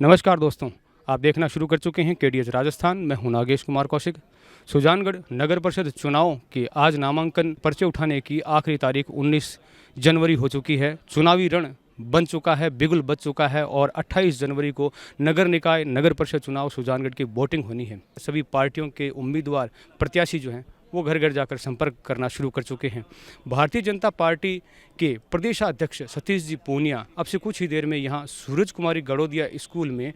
नमस्कार दोस्तों, आप देखना शुरू कर चुके हैं केडीएच राजस्थान। मैं हूं नागेश कुमार कौशिक। सुजानगढ़ नगर परिषद चुनाव के आज नामांकन पर्चे उठाने की आखिरी तारीख 19 जनवरी हो चुकी है। चुनावी रण बन चुका है, बिगुल बज चुका है और 28 जनवरी को नगर निकाय नगर परिषद चुनाव सुजानगढ़ की वोटिंग होनी है। सभी पार्टियों के उम्मीदवार प्रत्याशी जो हैं वो घर घर जाकर संपर्क करना शुरू कर चुके हैं। भारतीय जनता पार्टी के प्रदेशाध्यक्ष सतीश जी पूनिया अब से कुछ ही देर में यहाँ सूरज कुमारी गड़ोदिया स्कूल में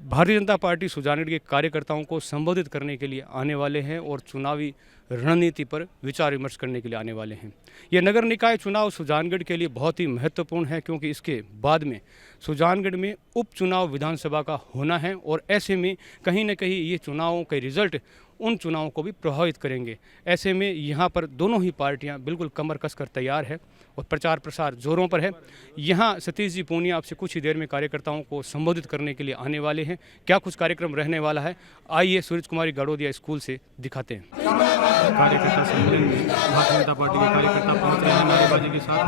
भारतीय जनता पार्टी सुजानगढ़ के कार्यकर्ताओं को संबोधित करने के लिए आने वाले हैं और चुनावी रणनीति पर विचार विमर्श करने के लिए आने वाले हैं। यह नगर निकाय चुनाव सुजानगढ़ के लिए बहुत ही महत्वपूर्ण है, क्योंकि इसके बाद में सुजानगढ़ में उपचुनाव विधानसभा का होना है और ऐसे में कहीं न कहीं ये चुनावों के रिजल्ट उन चुनावों को भी प्रभावित करेंगे। ऐसे में यहाँ पर दोनों ही पार्टियाँ बिल्कुल कमर कसकर तैयार है और प्रचार प्रसार जोरों पर है। यहाँ सतीश जी पूनिया आपसे कुछ ही देर में कार्यकर्ताओं को संबोधित करने के लिए आने वाले हैं। क्या कुछ कार्यक्रम रहने वाला है, आइए सूरज कुमारी गड़ोदिया स्कूल से दिखाते हैं। कार्यकर्ता सम्मेलन में भारतीय जनता पार्टी के कार्यकर्ता पहुँच रहे हैं नारेबाजी के साथ।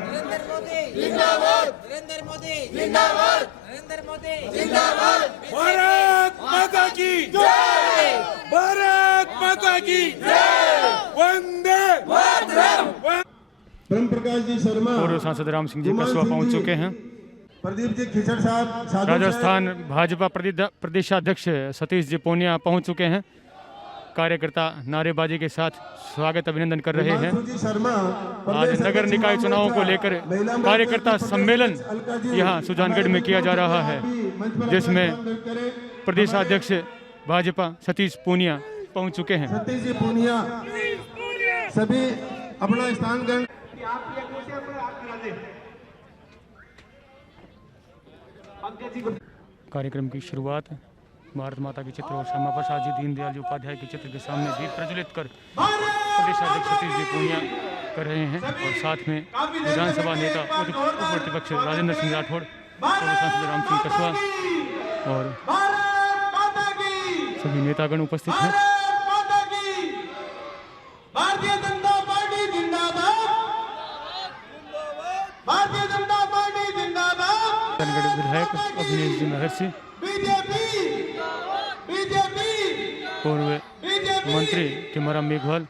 नरेंद्र मोदी जिंदाबाद, भारत माता की जय, भारत माता की जय, वंदे मातरम। ब्रह्म प्रकाश जी शर्मा, पूर्व सांसद राम सिंह जी कसवा पहुंच चुके हैं। प्रदीप जी खिचड़ साहब, राजस्थान भाजपा प्रदेशाध्यक्ष सतीश जी पूनिया पहुंच चुके हैं। कार्यकर्ता नारेबाजी के साथ स्वागत अभिनंदन कर रहे हैं। आज नगर निकाय चुनावों को लेकर कार्यकर्ता सम्मेलन यहां सुजानगढ़ में किया जा रहा है, जिसमें प्रदेशाध्यक्ष भाजपा सतीश पूनिया पहुंच चुके हैं। सतीश जी पूनिया सभी अपना स्थान ग्रहण। कार्यक्रम की शुरुआत भारत माता के चित्र और श्यामा प्रसाद जी दीनदयाल जी उपाध्याय के चित्र के सामने दीप प्रज्वलित कर प्रदेशाध्यक्ष सतीश जी पूनिया कर रहे हैं और साथ में विधानसभा नेता उप प्रतिपक्ष राजेंद्र सिंह राठौड़, पूर्व सांसद राम सिंह कसवा और सभी नेतागण उपस्थित हैं। भारतीय जनता पार्टी जिंदाबाद, भारतीय जनता पार्टी जिंदाबाद। विधायक अभिनेश जी महर्षि, पूर्व मंत्री किमराम मेघवाल,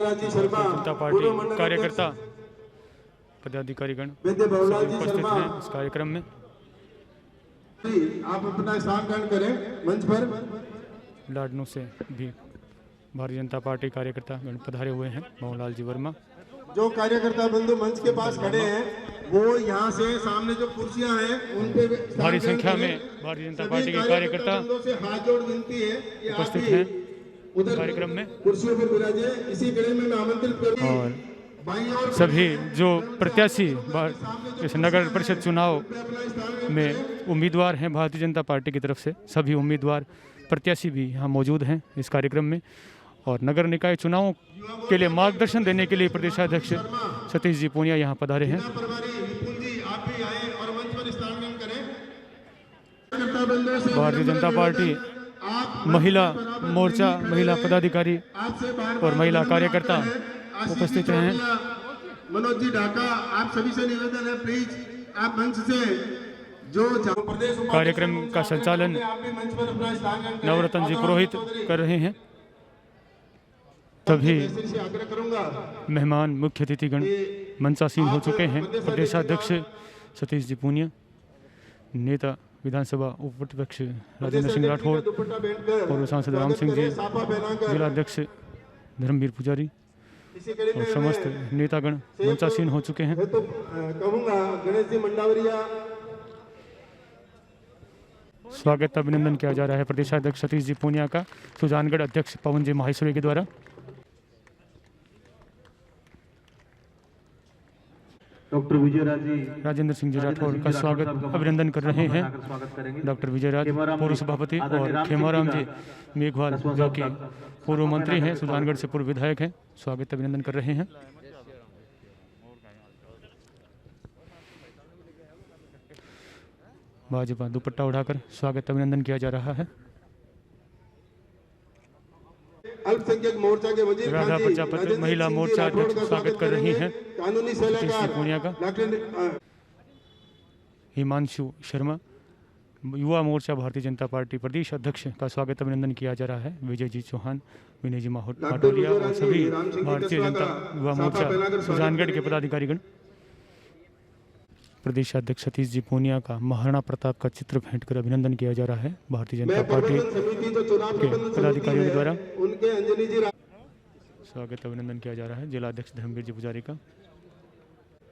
जनता पार्टी कार्यकर्ता पदाधिकारीगण उपस्थित हैं इस कार्यक्रम में। आप अपना स्थान ग्रहण करें मंच पर। लाडनू से भी भारतीय जनता पार्टी कार्यकर्ता गण पधारे हुए हैं। मोहनलाल जी वर्मा, जो कार्यकर्ता बंधु मंच के पास खड़े हैं वो यहाँ से सामने जो कुर्सियां हैं उन पे भारी संख्या में भारतीय जनता पार्टी के कार्यकर्ता से हाथ जोड़ विनती है कि उपस्थित हैं कार्यक्रम में। कुर्सियों पर विराजे। इसी कड़ी में मैं आमंत्रित करूं और सभी जो प्रत्याशी इस नगर परिषद चुनाव में उम्मीदवार हैं भारतीय जनता पार्टी की तरफ से, सभी उम्मीदवार प्रत्याशी भी यहाँ मौजूद हैं इस कार्यक्रम में। और नगर निकाय चुनावों के लिए मार्गदर्शन देने के लिए प्रदेशाध्यक्ष सतीश जी पूनिया यहाँ पधारे हैं। भारतीय जनता पार्टी महिला मोर्चा, महिला पदाधिकारी और महिला कार्यकर्ता उपस्थित हैं। मनोज जी ढाका, आप सभी से निवेदन है प्लीज आप मंच से जो कार्यक्रम का संचालन नवरत्न जी पुरोहित कर रहे हैं। सभी मेहमान मुख्य अतिथिगण मंचासीन हो चुके हैं। प्रदेशाध्यक्ष सतीश जी पूनिया, नेता विधानसभा उप प्रतिपक्ष राजेंद्र सिंह राठौड़, पूर्व सांसद राम सिंह जी, जिलाध्यक्ष धर्मवीर पुजारी और समस्त नेतागण मंचासीन हो चुके हैं। स्वागत अभिनंदन किया जा रहा है प्रदेशाध्यक्ष सतीश जी पूनिया का सुजानगढ़ अध्यक्ष पवन जी माहेश्वरी के द्वारा। डॉक्टर विजयराज जी, राजेंद्र सिंह जी राठौड़ का स्वागत अभिनंदन कर रहे हैं। डॉक्टर विजयराज पूर्व सभापति और खेमाराम जी मेघवाल जो कि पूर्व मंत्री हैं, सुजानगढ़ से पूर्व विधायक हैं, स्वागत अभिनंदन कर रहे हैं। भाजपा दुपट्टा उठाकर स्वागत अभिनंदन किया जा रहा है। अल्पसंख्यक मोर्चा के वजीर राधा प्रजापति महिला मोर्चा अध्यक्ष स्वागत कर रही हैं कानूनी सतीश जी पूनिया का। हिमांशु शर्मा। युवा मोर्चा भारतीय जनता पार्टी प्रदेश अध्यक्ष का स्वागत अभिनंदन किया जा रहा है। विजय जी चौहान, विनय जी माटोलिया और सभी भारतीय जनता युवा मोर्चा सुजानगढ़ के पदाधिकारीगण। प्रदेश अध्यक्ष सतीश जी पूनिया का महाराणा प्रताप का चित्र भेंट कर अभिनंदन किया जा रहा है भारतीय जनता पार्टी के पदाधिकारियों के द्वारा। स्वागत अभिनंदन किया जा रहा है जिला अध्यक्ष धर्मवीर जी पुजारी का।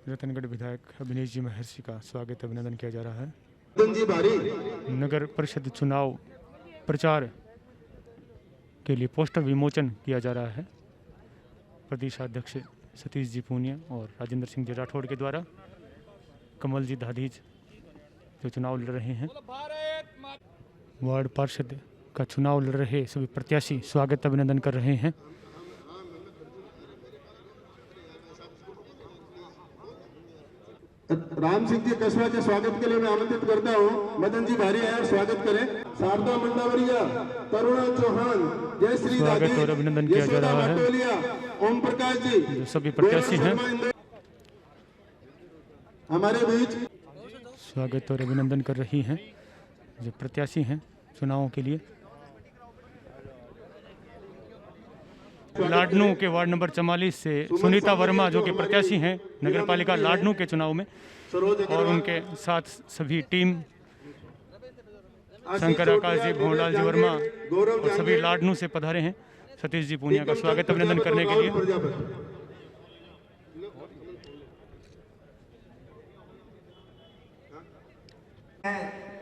रतनगढ़ विधायक अभिनेश जी महर्षि का स्वागत अभिनंदन किया जा रहा है। नगर परिषद चुनाव प्रचार के लिए पोस्टर विमोचन किया जा रहा है प्रदेश अध्यक्ष सतीश जी पूनिया और राजेंद्र सिंह जी राठौड़ के द्वारा। कमल जी दाधीज जो चुनाव लड़ रहे हैं, वार्ड पार्षद का चुनाव लड़ रहे सभी प्रत्याशी स्वागत अभिनंदन कर रहे हैं। राम सिंह जी कस्बा के स्वागत के लिए मैं आमंत्रित करता हूँ। मदन जी भारी आया, स्वागत करें। शारदा मंडावरिया, करुणा चौहान, जय श्री स्वागत और अभिनंदन किया जा रहा है। ओम प्रकाश जी जो सभी प्रत्याशी हैं हमारे बीच स्वागत और अभिनंदन कर रही हैं जो प्रत्याशी हैं चुनावों के लिए। लाडनू के वार्ड नंबर 44 से सुनीता वर्मा जो कि प्रत्याशी हैं नगरपालिका लाडनू के चुनाव में, और उनके साथ सभी टीम शंकर आकाश जी, भोंडाल जी वर्मा और सभी लाडनू से पधारे हैं सतीश जी पूनिया का स्वागत अभिनंदन करने के लिए।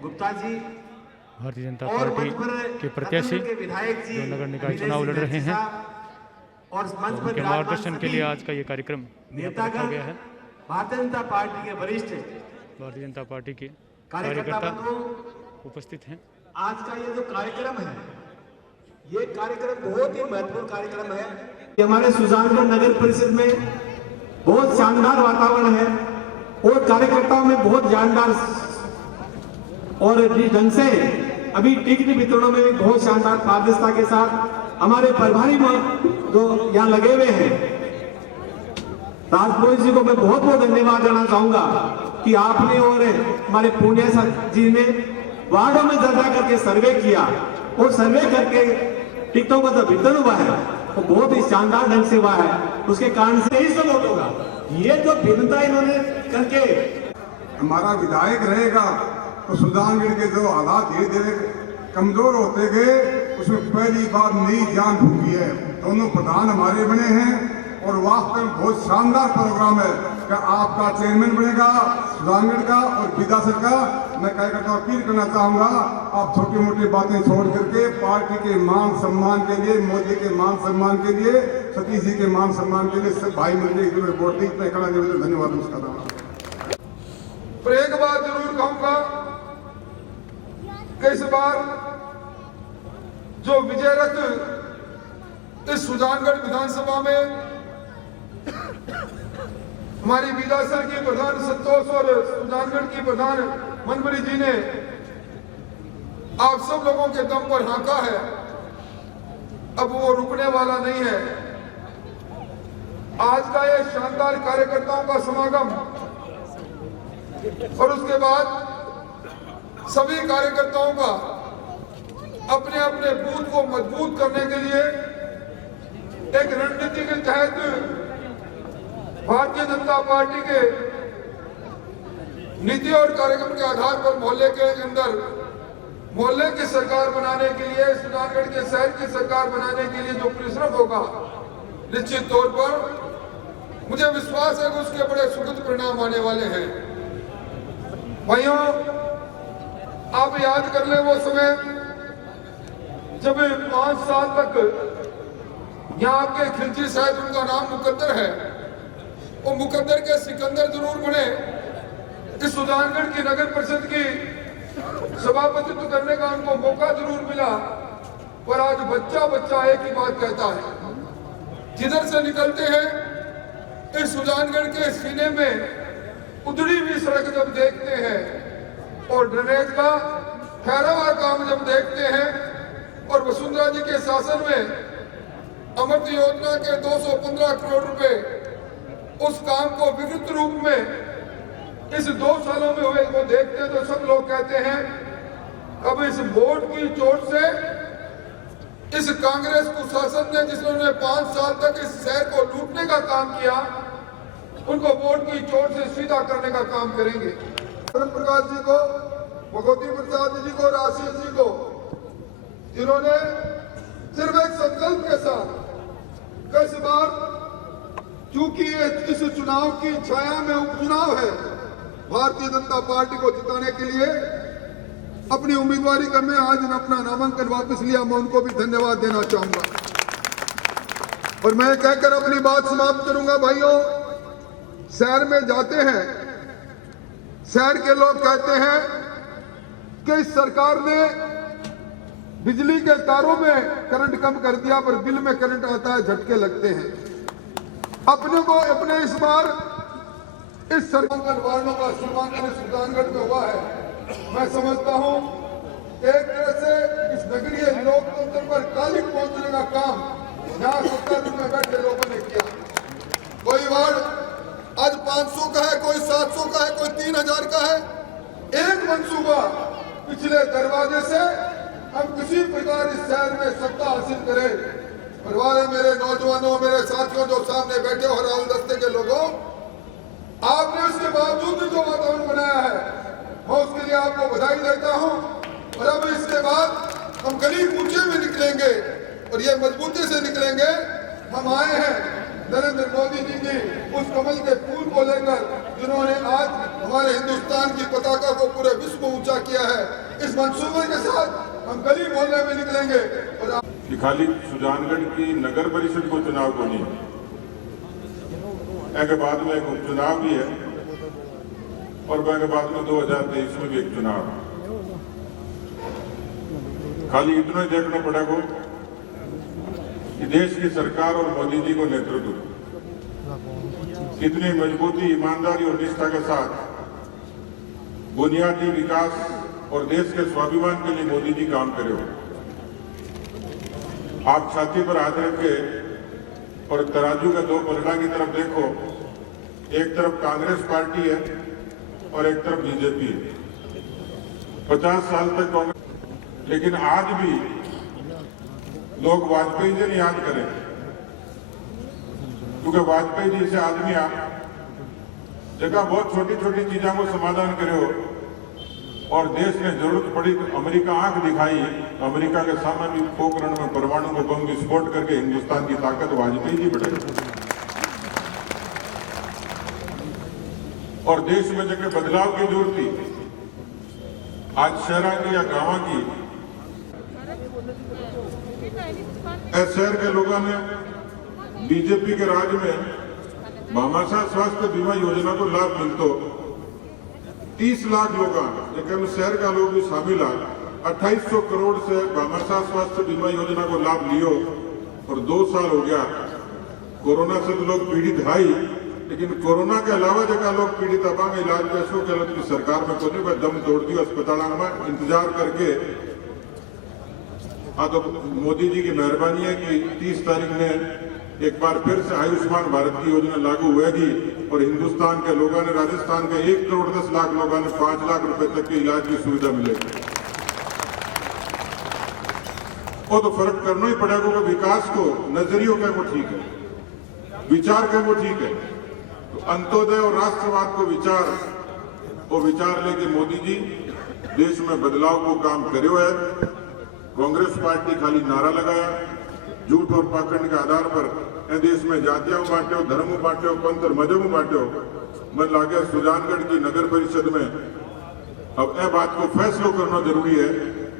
गुप्ता जी भारतीय जनता पार्टी के प्रत्याशी जो नगर निकाय चुनाव लड़ रहे हैं और मंच पर उनके मार्गदर्शन के लिए आज का ये कार्यक्रम रखा गया है। भारतीय जनता पार्टी के वरिष्ठ भारतीय जनता पार्टी के कार्यकर्ता कार्यकर्ता उपस्थित हैं। आज का ये जो कार्यक्रम है, ये कार्यक्रम बहुत ही महत्वपूर्ण कार्यक्रम है। ये हमारे सुजानगढ़ नगर परिषद में बहुत शानदार वातावरण है और कार्यकर्ताओं में बहुत जानदार और जिस ढंग से अभी टिकट वितरणों में भी बहुत शानदार पारदर्शिता के साथ हमारे प्रभारी जो यहाँ लगे हुए हैं, राजपुरोहित जी को मैं बहुत बहुत धन्यवाद देना चाहूंगा कि आपने और हमारे पूनिया जी ने वार्डों में दर्जा करके सर्वे किया और सर्वे करके टिकटों का जो वितरण हुआ है वो बहुत ही शानदार ढंग से हुआ है। उसके कारण से ही सब होगा। ये जो भिन्नता इन्होंने करके हमारा विधायक रहेगा तो सुजानगढ़ के जो हालात धीरे धीरे कमजोर होते गए, उसमें पहली बार नई जान फूकी है। दोनों प्रधान हमारे बने हैं और वास्तव में बहुत शानदार प्रोग्राम है कि आपका चेयरमैन बनेगा सुजानगढ़ का और विधायक का। मैं कार्यकर्ता अपील करना चाहूंगा, आप छोटी मोटी बातें छोड़ करके पार्टी के मान सम्मान के लिए, मोदी के मान सम्मान के लिए, सतीश जी के मान सम्मान के लिए सब भाई मिलकर वोट दी। धन्यवाद, नमस्कार। पर एक बात जरूर कहूंगा कि इस बार जो विजय रथ इस सुजानगढ़ विधानसभा में हमारी विधानसभा की प्रधान संतोष और सुजानगढ़ की प्रधान मनमरी जी ने आप सब लोगों के दम पर हाँका है, अब वो रुकने वाला नहीं है। आज का ये शानदार कार्यकर्ताओं का समागम और उसके बाद सभी कार्यकर्ताओं का अपने अपने बूथ को मजबूत करने के लिए एक रणनीति के तहत भारतीय जनता पार्टी के नीति और कार्यक्रम के आधार पर मोहल्ले के अंदर मोहल्ले की सरकार बनाने के लिए, सुजानगढ़ के शहर की सरकार बनाने के लिए जो परिश्रम होगा, निश्चित तौर पर मुझे विश्वास है कि उसके बड़े सुखद परिणाम आने वाले हैं। भाइयों, आप याद कर ले वो समय जब 5 साल तक यहाँ के खिलजी साहब, उनका नाम मुकद्दर है, वो मुकद्दर के सिकंदर जरूर बने, इस सुजानगढ़ की नगर परिषद की सभापतित्व करने का उनको मौका जरूर मिला, पर आज बच्चा बच्चा एक ही बात कहता है, जिधर से निकलते हैं इस सुजानगढ़ के सीने में उधड़ी हुई सड़क जब देखते हैं और ड्रेनेज का ठहरा हुआ काम जब देखते हैं और वसुंधरा जी के शासन में अमृत योजना के 215 करोड़ रुपए उस काम को विकृत रूप में इस 2 सालों में हुए को देखते तो सब लोग कहते हैं अब इस वोट की चोट से इस कांग्रेस कुशासन ने जिन्होंने 5 साल तक इस शहर को लूटने का काम किया, उनको वोट की चोट से सीधा करने का काम करेंगे। प्रकाश जी को, भगवती प्रसाद जी को और आशीष जी को, जिन्होंने सिर्फ एक संकल्प के साथ इस बार, चूंकि इस चुनाव की छाया में उपचुनाव है, भारतीय जनता पार्टी को जिताने के लिए अपनी उम्मीदवारी का मैं आज अपना नामांकन वापस लिया। मैं उनको भी धन्यवाद देना चाहूंगा और मैं कहकर अपनी बात समाप्त करूंगा। भाइयों, शहर में जाते हैं, शहर के लोग कहते हैं कि इस सरकार ने बिजली के तारों में करंट कम कर दिया, पर बिल में करंट आता है, झटके लगते हैं। अपने इस बार इस सरकार वालों का सीमांकन सुल्तानगढ़ में हुआ है। मैं समझता हूं एक तरह से इस नगरीय लोकतंत्र पर कालिक पहुंचने का काम यहाँ सत्ता में बैठे लोगों ने किया। कोई वार्ड आज 500 का है, कोई 700 का है, कोई 3000 का है। एक मंसूबा पिछले दरवाजे से हम किसी प्रकार इस शहर में सत्ता हासिल करें। और वाले मेरे नौजवानों, मेरे साथियों जो सामने बैठे हो, राहुल दस्ते के लोगों, आपने उसके बावजूद भी जो वातावरण बनाया है, मैं उसके लिए आपको बधाई देता हूं। और अब इसके बाद हम गली कूचे में निकलेंगे और ये मजबूती से निकलेंगे। हम आए हैं नरेंद्र मोदी जी की उस कमल के फूल को लेकर, जिन्होंने आज हमारे हिंदुस्तान की पताका को पूरे विश्व में ऊंचा किया है। इस मंसूबे के साथ हम गली मोहल्ले में निकलेंगे। और कि खाली सुजानगढ़ की नगर परिषद को चुनाव को नहीं, के बाद में एक उपचुनाव भी है और के बाद में 2023 में भी एक चुनाव। खाली इतना ही देखना पड़ेगा कि देश की सरकार और मोदी जी को नेतृत्व कितनी मजबूती, ईमानदारी और निष्ठा के साथ बुनियादी विकास और देश के स्वाभिमान के लिए मोदी जी काम करे हो। आप छाती पर हाथ रख के और तराजू के 2 पलड़ा की तरफ देखो, एक तरफ कांग्रेस पार्टी है और एक तरफ बीजेपी है। 50 साल तक कांग्रेस, लेकिन आज भी लोग वाजपेयी जी नहीं याद करें, क्योंकि वाजपेयी जी से आदमी जगह बहुत छोटी छोटी चीजों को समाधान करे हो और देश ने जरूरत पड़ी तो अमेरिका आंख दिखाई, अमेरिका के सामने पोखरण में परमाणु को बम विस्फोट करके हिंदुस्तान की ताकत वाजपेयी जी बढ़ाई। और देश में जगह बदलाव की जरूरत थी, आज शहर की या गांव की शहर के लोगों ने बीजेपी के राज में भामाशाह स्वास्थ्य बीमा योजना को लाभ मिलतो 30 लाख लोग, लेकिन शहर का लोग भी शामिल है। 2800 करोड़ से भामाशाह स्वास्थ्य बीमा योजना को लाभ लियो और 2 साल हो गया। कोरोना से तो लोग पीड़ित है ही, लेकिन कोरोना के अलावा जगह लोग पीड़ित अब में इलाज पैसों के सरकार में कोई दम तोड़ दियो अस्पताल में इंतजार करके। हाँ, तो मोदी जी की मेहरबानी है कि 30 तारीख ने एक बार फिर से आयुष्मान भारत की योजना लागू हुएगी और हिंदुस्तान के लोगों ने, राजस्थान के 1 करोड़ 10 लाख लोगों ने 5 लाख रुपए तक के इलाज की सुविधा मिलेगी। वो तो फर्क करना ही पड़ेगा कि विकास को नजरियों क्या वो ठीक है, विचार क्या वो ठीक है। तो अंत्योदय और राष्ट्रवाद को विचार लेके मोदी जी देश में बदलाव को काम करो है। कांग्रेस पार्टी खाली नारा लगाया, झूठ और पाखंड के आधार पर देश में जातियां बांटो, धर्म बांटो, पंथ और मजहब बांटो। मन लागे सुजानगढ़ की नगर परिषद में अब यह बात को फैसला करना जरूरी है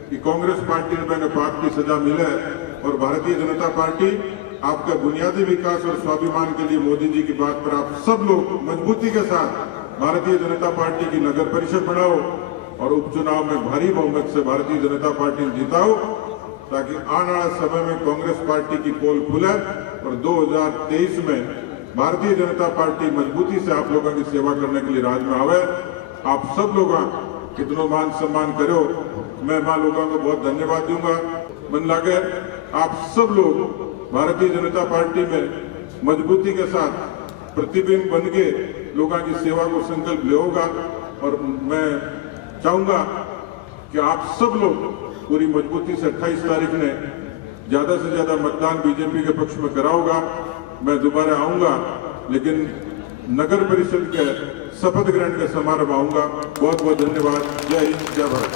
कि कांग्रेस पार्टी ने पाप की सजा मिले और भारतीय जनता पार्टी आपके बुनियादी विकास और स्वाभिमान के लिए मोदी जी की बात पर आप सब लोग मजबूती के साथ भारतीय जनता पार्टी की नगर परिषद बनाओ और उपचुनाव में भारी बहुमत से भारतीय जनता पार्टी जिताओ, ताकि आने वाले समय में कांग्रेस पार्टी की पोल खुले और 2023 में भारतीय जनता पार्टी मजबूती से आप लोगों की सेवा करने के लिए राज में आवे। आप सब लोग कितनो मान सम्मान करो, मैं मां लोगों को बहुत धन्यवाद दूंगा। मन लागे आप सब लोग भारतीय जनता पार्टी में मजबूती के साथ प्रतिबिंब बन के लोगों की सेवा को संकल्प ले होगा। और मैं चाहूंगा कि आप सब लोग पूरी मजबूती से 28 तारीख ने ज्यादा से ज्यादा मतदान बीजेपी के पक्ष में कराओगा। मैं दोबारा आऊंगा, लेकिन नगर परिषद के शपथ ग्रहण के समारोह में आऊंगा। बहुत बहुत धन्यवाद। जय हिंद, जय भारत।